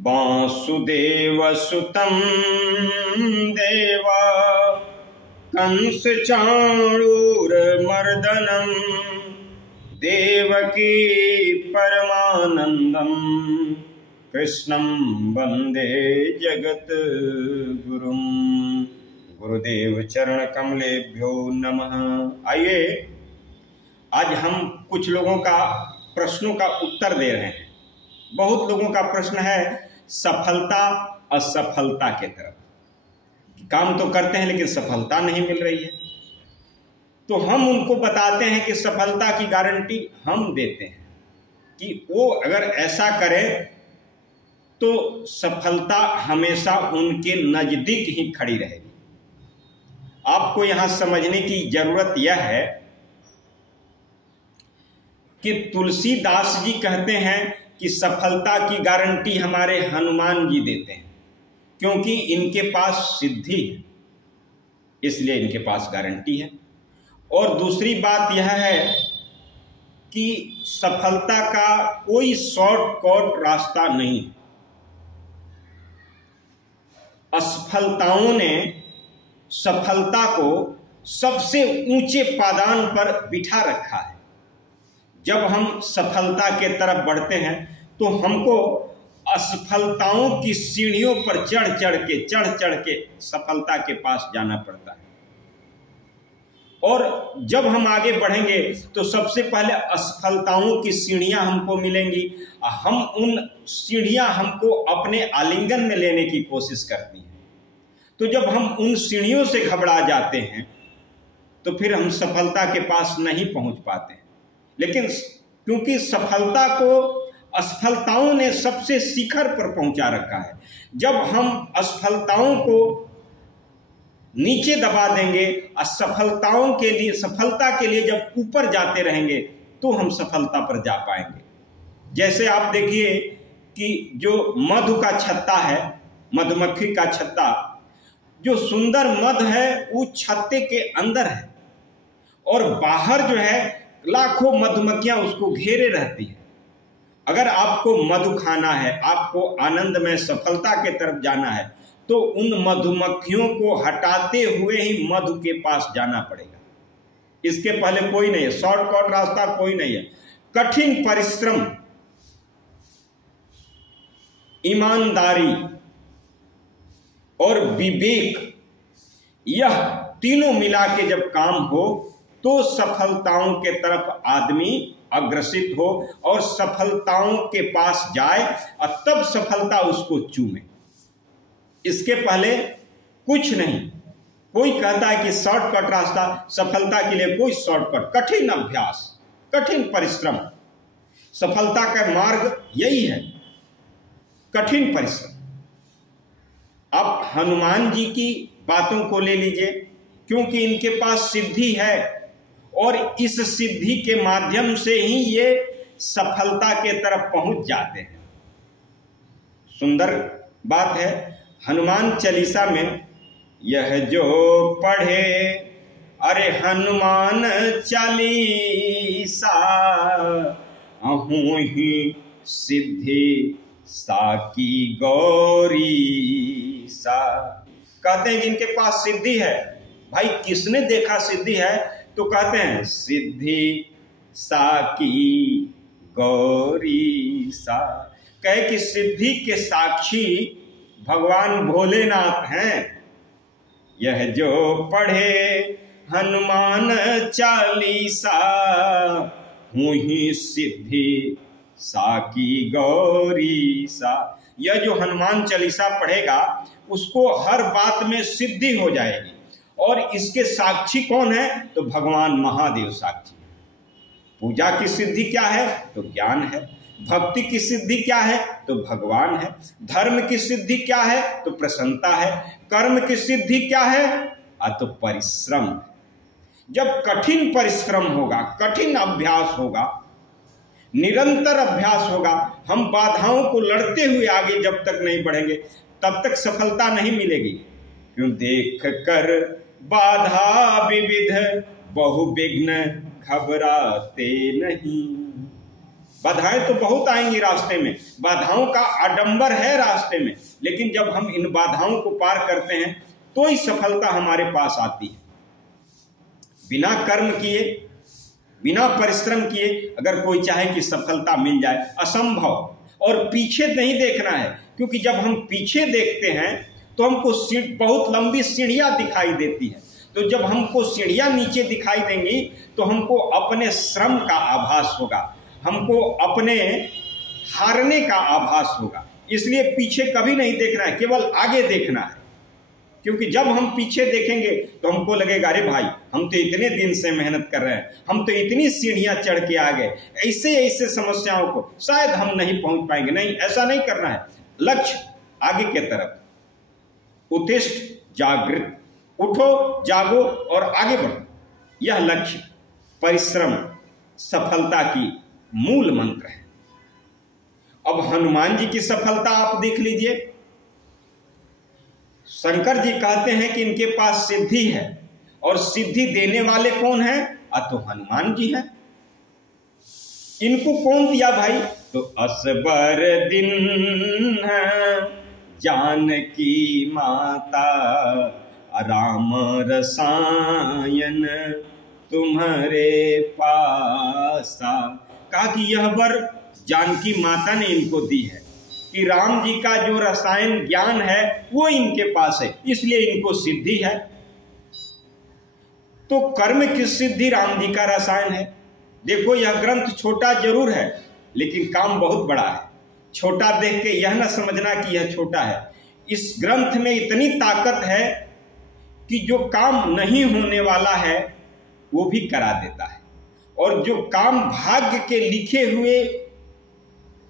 वासुदेवसुतं देवा कंसचाणूरमर्दनं देवकी परमानंदं कृष्णं वंदे जगद्गुरुं। गुरुदेव चरण कमलेभ्यो नमः। आइए आज हम कुछ लोगों का प्रश्नों का उत्तर दे रहे हैं। बहुत लोगों का प्रश्न है सफलता असफलता के तरफ, काम तो करते हैं लेकिन सफलता नहीं मिल रही है। तो हम उनको बताते हैं कि सफलता की गारंटी हम देते हैं कि वो अगर ऐसा करें तो सफलता हमेशा उनके नजदीक ही खड़ी रहेगी। आपको यहां समझने की जरूरत यह है कि तुलसीदास जी कहते हैं कि सफलता की गारंटी हमारे हनुमान जी देते हैं, क्योंकि इनके पास सिद्धि है, इसलिए इनके पास गारंटी है। और दूसरी बात यह है कि सफलता का कोई शॉर्टकट रास्ता नहीं। असफलताओं ने सफलता को सबसे ऊंचे पादान पर बिठा रखा है। जब हम सफलता के तरफ बढ़ते हैं तो हमको असफलताओं की सीढ़ियों पर चढ़ चढ़ के सफलता के पास जाना पड़ता है। और जब हम आगे बढ़ेंगे तो सबसे पहले असफलताओं की सीढ़ियां हमको मिलेंगी। हम उन सीढ़ियां हमको अपने आलिंगन में लेने की कोशिश करती हैं। तो जब हम उन सीढ़ियों से घबरा जाते हैं तो फिर हम सफलता के पास नहीं पहुंच पाते हैं। लेकिन क्योंकि सफलता को असफलताओं ने सबसे शिखर पर पहुंचा रखा है, जब हम असफलताओं को नीचे दबा देंगे, असफलताओं के लिए सफलता के लिए जब ऊपर जाते रहेंगे तो हम सफलता पर जा पाएंगे। जैसे आप देखिए कि जो मधु का छत्ता है, मधुमक्खी का छत्ता, जो सुंदर मध है वो छत्ते के अंदर है और बाहर जो है लाखों मधुमक्खियां उसको घेरे रहती हैं। अगर आपको मधु खाना है, आपको आनंद में सफलता के तरफ जाना है, तो उन मधुमक्खियों को हटाते हुए ही मधु के पास जाना पड़ेगा। इसके पहले कोई नहीं है, शॉर्टकट रास्ता कोई नहीं है। कठिन परिश्रम, ईमानदारी और विवेक, यह तीनों मिला के जब काम हो तो सफलताओं के तरफ आदमी अग्रसित हो और सफलताओं के पास जाए और तब सफलता उसको चूमे। इसके पहले कुछ नहीं। कोई कहता है कि शॉर्टकट रास्ता, सफलता के लिए कोई शॉर्टकट, कठिन अभ्यास, कठिन परिश्रम, सफलता का मार्ग यही है, कठिन परिश्रम। आप हनुमान जी की बातों को ले लीजिए, क्योंकि इनके पास सिद्धि है और इस सिद्धि के माध्यम से ही ये सफलता के तरफ पहुंच जाते हैं। सुंदर बात है, हनुमान चालीसा में यह जो पढ़े, अरे हनुमान चालीसा अहूँ ही सिद्धि साकी गौरी सा। कहते हैं कि इनके पास सिद्धि है। भाई किसने देखा सिद्धि है? तो कहते हैं सिद्धि साकी गौरी सा। कहे कि सिद्धि के साक्षी भगवान भोलेनाथ हैं। यह जो पढ़े हनुमान चालीसा हूँ ही सिद्धि साकी गौरी सा। यह जो हनुमान चालीसा पढ़ेगा उसको हर बात में सिद्धि हो जाएगी। और इसके साक्षी कौन है? तो भगवान महादेव साक्षी है। पूजा की सिद्धि क्या है? तो ज्ञान है। भक्ति की सिद्धि क्या है? तो भगवान है। धर्म की सिद्धि क्या है? तो प्रसन्नता है। कर्म की सिद्धि क्या है? तो परिश्रम। जब कठिन परिश्रम होगा, कठिन अभ्यास होगा, निरंतर अभ्यास होगा, हम बाधाओं को लड़ते हुए आगे जब तक नहीं बढ़ेंगे तब तक सफलता नहीं मिलेगी। क्यों देख कर बाधा विविध बहु विघ्न घबराते नहीं। बाधाएं तो बहुत आएंगी रास्ते में, बाधाओं का आडंबर है रास्ते में, लेकिन जब हम इन बाधाओं को पार करते हैं तो ही सफलता हमारे पास आती है। बिना कर्म किए, बिना परिश्रम किए अगर कोई चाहे कि सफलता मिल जाए, असंभव। और पीछे नहीं देखना है, क्योंकि जब हम पीछे देखते हैं तो हमको बहुत लंबी सीढ़ियां दिखाई देती है। तो जब हमको सीढ़ियां नीचे दिखाई देंगी तो हमको अपने श्रम का आभास होगा, हमको अपने हारने का आभास होगा। इसलिए पीछे कभी नहीं देखना है, केवल आगे देखना है। क्योंकि जब हम पीछे देखेंगे तो हमको लगेगा अरे भाई हम तो इतने दिन से मेहनत कर रहे हैं, हम तो इतनी सीढ़ियां चढ़ के आ गए, ऐसे ऐसे समस्याओं को शायद हम नहीं पहुंच पाएंगे। नहीं, ऐसा नहीं करना है। लक्ष्य आगे के तरफ, उत्तिष्ठ जागृत, उठो जागो और आगे बढ़ो, यह लक्ष्य परिश्रम सफलता की मूल मंत्र है। अब हनुमान जी की सफलता आप देख लीजिए। शंकर जी कहते हैं कि इनके पास सिद्धि है, और सिद्धि देने वाले कौन हैं? तो हनुमान जी हैं। इनको कौन दिया भाई? तो असबर दिन है जानकी माता, राम रसायन तुम्हारे पासा। कहा कि यह वर जानकी माता ने इनको दी है कि राम जी का जो रसायन ज्ञान है वो इनके पास है, इसलिए इनको सिद्धि है। तो कर्म की सिद्धि राम जी का रसायन है। देखो, यह ग्रंथ छोटा जरूर है लेकिन काम बहुत बड़ा है। छोटा देख के यह न समझना कि यह छोटा है। इस ग्रंथ में इतनी ताकत है कि जो काम नहीं होने वाला है वो भी करा देता है, और जो काम भाग्य के लिखे हुए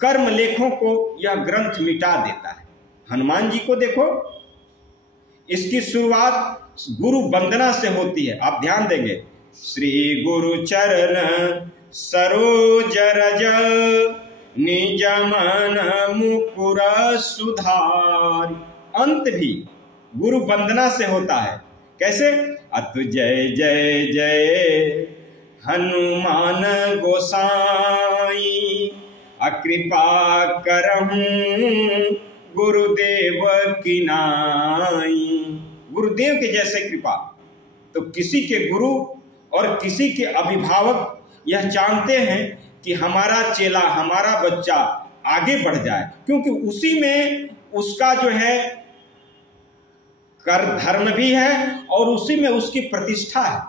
कर्म लेखों को यह ग्रंथ मिटा देता है। हनुमान जी को देखो, इसकी शुरुआत गुरु वंदना से होती है। आप ध्यान देंगे, श्री गुरु चरण सरोज रज निज मन मुकुर सुधार। अंत भी गुरु वंदना से होता है। कैसे? अतु जय जय जय हनुमान गोसाई, अकृपा करहूं गुरुदेव की नाई। गुरुदेव के जैसे कृपा तो किसी के गुरु और किसी के अभिभावक यह जानते हैं कि हमारा चेला, हमारा बच्चा आगे बढ़ जाए, क्योंकि उसी में उसका जो है कर धर्म भी है और उसी में उसकी प्रतिष्ठा है।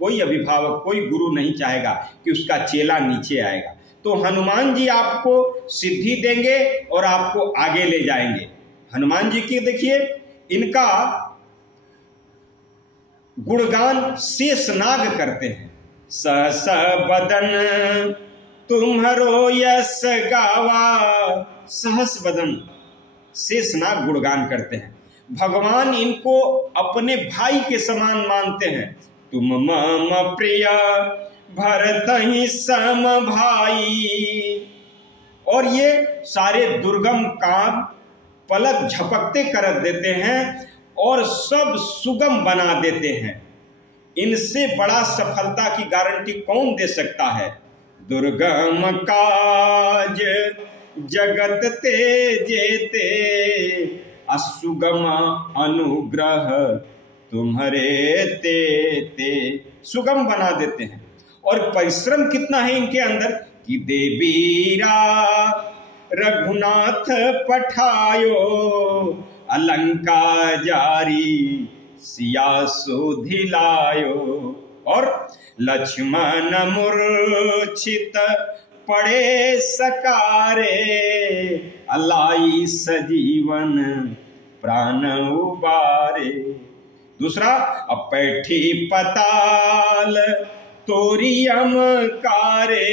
कोई अभिभावक, कोई गुरु नहीं चाहेगा कि उसका चेला नीचे आएगा। तो हनुमान जी आपको सिद्धि देंगे और आपको आगे ले जाएंगे। हनुमान जी की देखिए, इनका गुणगान शेषनाग करते हैं। सहस बदन तुम्हारो यश गावा। सहस बदन, शेषनाग गुणगान करते हैं। भगवान इनको अपने भाई के समान मानते हैं। तुम मम प्रिय भरत ही सम भाई। और ये सारे दुर्गम काम पलक झपकते कर देते हैं और सब सुगम बना देते हैं। इनसे बड़ा सफलता की गारंटी कौन दे सकता है? दुर्गम काज जगत ते जेते, असुगम अनुग्रह तुम्हारे ते। सुगम बना देते हैं। और परिश्रम कितना है इनके अंदर कि देवीरा रघुनाथ पठायो, अलंका जारी सिया सुधिलायो। और लक्ष्मण मूर्छित पड़े सकारे, अलाई सजीवन प्राण उबारे। दूसरा, अब पैठी पताल तोरियम कारे,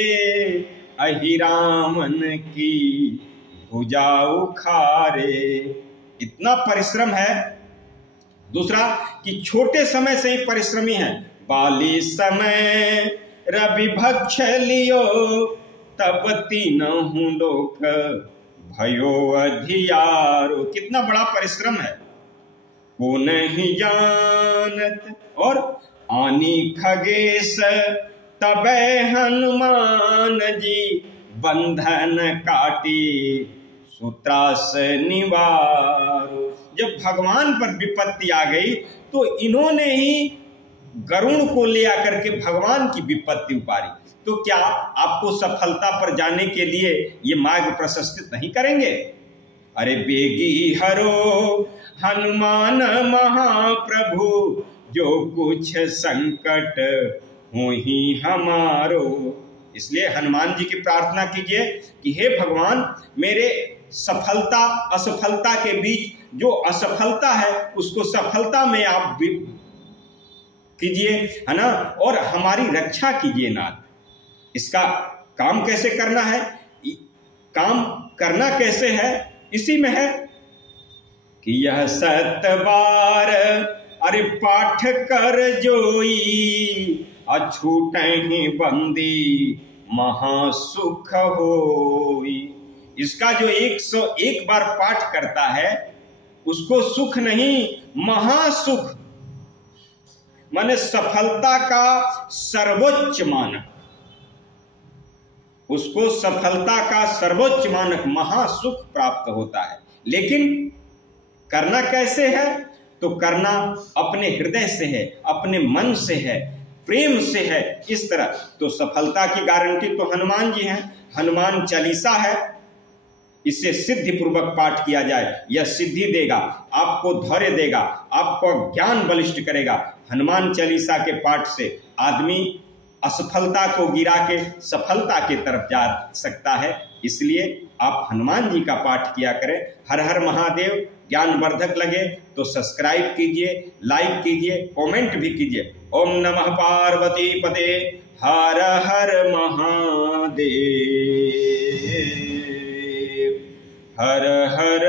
अहिरामन की भुजा उखारे। इतना परिश्रम है। दूसरा कि छोटे समय से ही परिश्रमी है। बाली समय रवि भक्ष लियो, तब तीनहु लोक भयो अधियारो। कितना बड़ा परिश्रम है, को नहीं जानत। और आनी खगेश तबे हनुमान जी, बंधन काटी सूत्रास निवारो। जब भगवान पर विपत्ति आ गई तो इन्होंने ही गरुड़ को ले आकर के भगवान की विपत्ति उतारी। तो क्या आपको सफलता पर जाने के लिए ये मार्ग प्रशस्तित नहीं करेंगे? अरे बेगी हरो हनुमान महाप्रभु, जो कुछ संकट हो ही हमारो। इसलिए हनुमान जी की प्रार्थना कीजिए कि हे भगवान, मेरे सफलता असफलता के बीच जो असफलता है उसको सफलता में आप कीजिए, है ना, और हमारी रक्षा कीजिए नाथ। इसका काम कैसे करना है? काम करना कैसे है? इसी में है कि यह 7 बार अरे पाठ कर जोई, अछूटहि बंदी महासुख होई। इसका जो 101 बार पाठ करता है उसको सुख नहीं, महासुख, माने सफलता का सर्वोच्च मानक, उसको सफलता का सर्वोच्च मानक महासुख प्राप्त होता है। लेकिन करना कैसे है? तो करना अपने हृदय से है, अपने मन से है, प्रेम से है। इस तरह तो सफलता की गारंटी तो हनुमान जी हैं। हनुमान चालीसा है, इसे सिद्धि पूर्वक पाठ किया जाए, यह सिद्धि देगा, आपको धैर्य देगा, आपको ज्ञान बलिष्ठ करेगा। हनुमान चालीसा के पाठ से आदमी असफलता को गिरा के सफलता की तरफ जा सकता है। इसलिए आप हनुमान जी का पाठ किया करें। हर हर महादेव। ज्ञानवर्धक लगे तो सब्सक्राइब कीजिए, लाइक कीजिए, कमेंट भी कीजिए। ओम नमः पार्वती पते, हर हर महादेव, हर हर